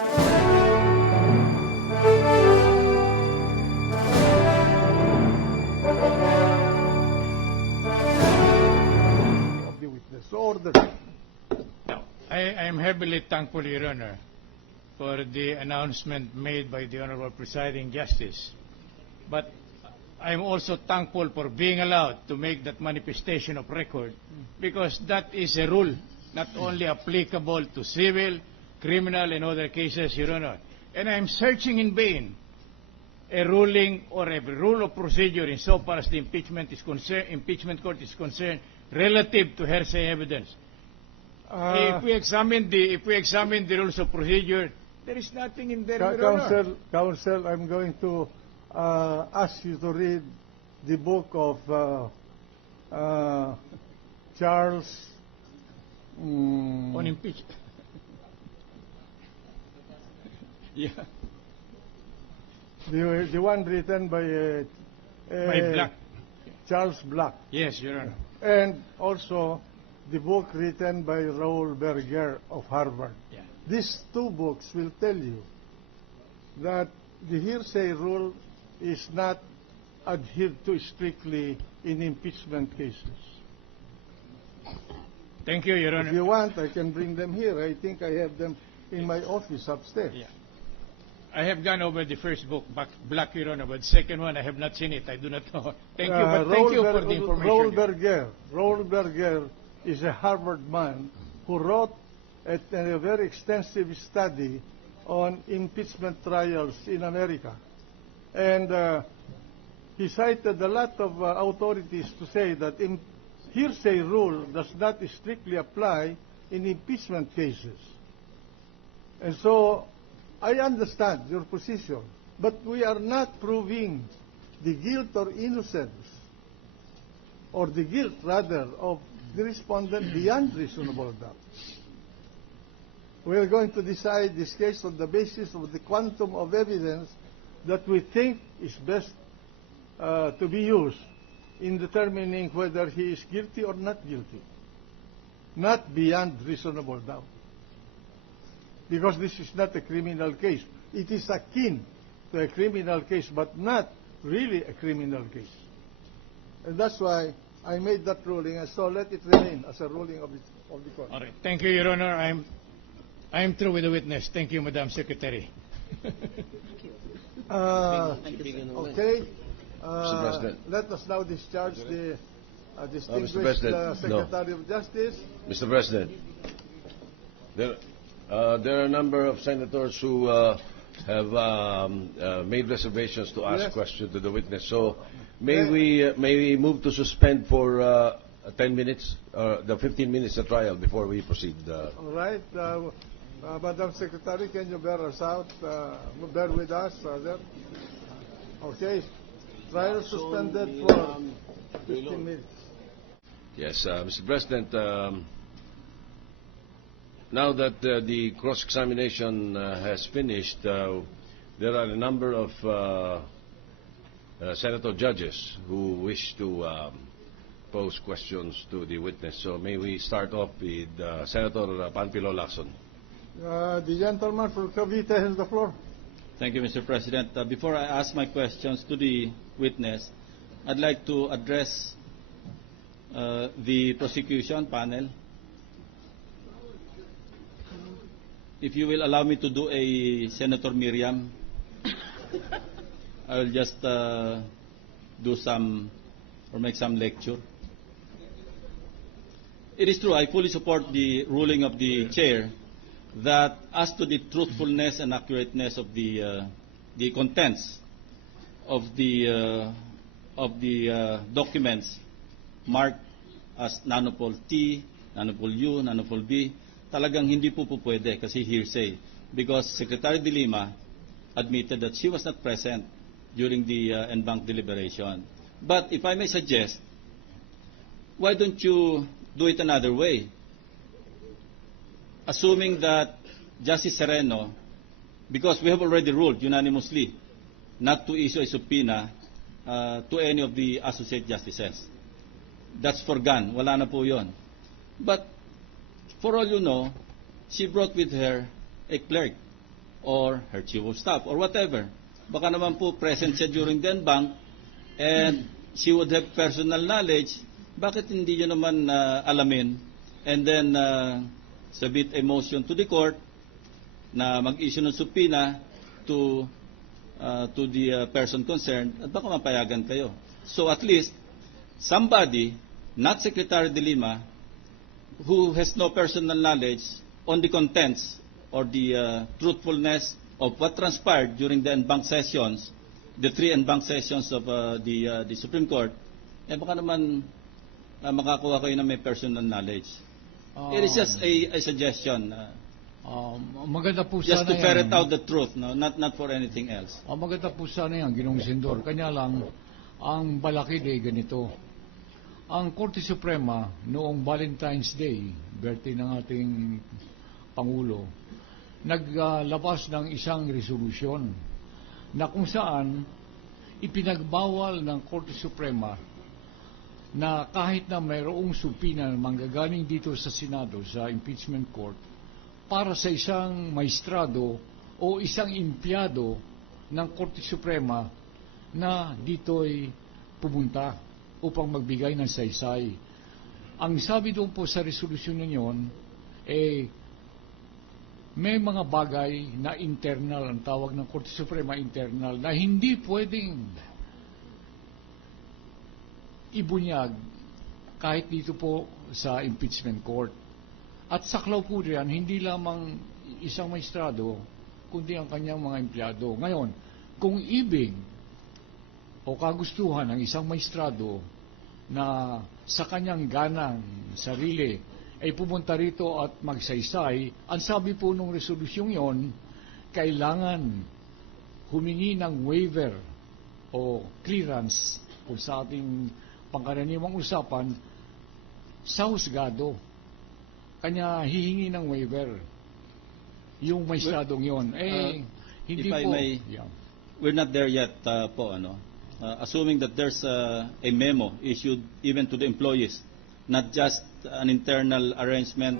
Of the witness. So order. I am heavily thankful, Your Honor, for the announcement made by the Honorable Presiding Justice. But I'm also thankful for being allowed to make that manifestation of record, because that is a rule not only applicable to civil, criminal, and other cases, Your Honor. And I'm searching in vain a ruling or a rule of procedure insofar as the impeachment court is concerned relative to hearsay evidence. If we examine the rules of procedure, there is nothing in there, Your Honor. Counsel, I'm going to ask you to read the book of Charles On impeachment. Yeah. the one written by Black. Charles Black, Yes, Your Honor. and also the book written by Raoul Berger of Harvard. Yeah. These two books will tell you that the hearsay rule is not adhered to strictly in impeachment cases. Thank you, Your If Honor. you want, I can bring them here. I think I have them in my office upstairs. Yeah. I have gone over the first book, Black, Your Honor, but the second one, I have not seen it. I do not know. Thank you, but thank you for the information. Raoul Berger is a Harvard man who wrote a very extensive study on impeachment trials in America. And he cited a lot of authorities to say that hearsay rule does not strictly apply in impeachment cases. And so I understand your position, but we are not proving the guilt or innocence, or the guilt rather, of the respondent beyond reasonable doubt. We are going to decide this case on the basis of the quantum of evidence that we think is best to be used in determining whether he is guilty or not guilty, not beyond reasonable doubt. Because this is not a criminal case. It is akin to a criminal case, but not really a criminal case. And that's why I made that ruling, and so let it remain as a ruling of the court. All right. Thank you, Your Honor. I'm through with the witness. Thank you, Madam Secretary. Okay. Mr. President. Let us now discharge the distinguished President, Secretary of Justice. Mr. President, there are a number of senators who have made reservations to ask Yes. questions to the witness. So may we move to suspend for 10 minutes, the 15 minutes of trial before we proceed? All right. Madam Secretary, can you bear us out? Bear with us, there. Okay. Trial suspended for 15 minutes. Yes, Mr. President, now that the cross-examination has finished, there are a number of senator judges who wish to pose questions to the witness. So may we start off with Senator Panfilo Lacson. The gentleman from Cavite has the floor. Thank you, Mr. President. Before I ask my questions to the witness, I'd like to address the prosecution panel. If you will allow me to do a Senator Miriam, I will just do some or make some lecture. It is true, I fully support the ruling of the chair that as to the truthfulness and accurateness of the contents of the documents marked as nanopol T, nanopol U, nanopol B, talagang hindi po pwede kasi hearsay, because Secretary de Lima admitted that she was not present during the en banc deliberation. But if I may suggest, why don't you do it another way? Assuming that Justice Sereno, because we have already ruled unanimously not to issue a subpoena to any of the associate justices. That's forgone. Wala na po yun. But for all you know, she brought with her a clerk or her chief of staff or whatever. Baka naman po present siya during the bank and she would have personal knowledge. Bakit hindi nyo naman alamin and then submit a motion to the court na mag-issue ng subpoena to the person concerned at baka mapayagan kayo. So at least somebody, not Secretary de Lima, who has no personal knowledge on the contents or the truthfulness of what transpired during the en banc sessions, the 3 en banc sessions of the Supreme Court, baka naman makakuha kayo na may personal knowledge. It is just a suggestion. Maganda po Just sana to ferret out the truth, no? Not for anything else. Maganda po sana yan, Ginoong Sendor. Kanya lang, ang balakid ay ganito. Ang Korte Suprema, noong Valentine's Day, birthday ng ating Pangulo, naglabas ng isang resolusyon na kung saan ipinagbawal ng Korte Suprema na kahit na mayroong subpoena manggagaling dito sa Senado, sa impeachment court, para sa isang maestrado o isang empleyado ng Korte Suprema na dito'y pumunta upang magbigay ng saysay. Ang sabi doon po sa resolusyon ninyon, may mga bagay na internal, ang tawag ng Korte Suprema internal, na hindi pwedeng ibunyag kahit dito po sa impeachment court. At saklaw po riyan, hindi lamang isang maestrado, kundi ang kanyang mga empleyado. Ngayon, kung ibig o kagustuhan ng isang maestrado na sa kanyang ganang sarili ay pumunta rito at magsaysay, ang sabi po nung resolusyong yon, kailangan humingi ng waiver o clearance kung sa ating pangkaraniwang usapan sa husgado. Kanya hihingi ng waiver yung maestradong yon. Hindi if I po. May, we're not there yet po, assuming that there's a memo issued even to the employees, not just an internal arrangement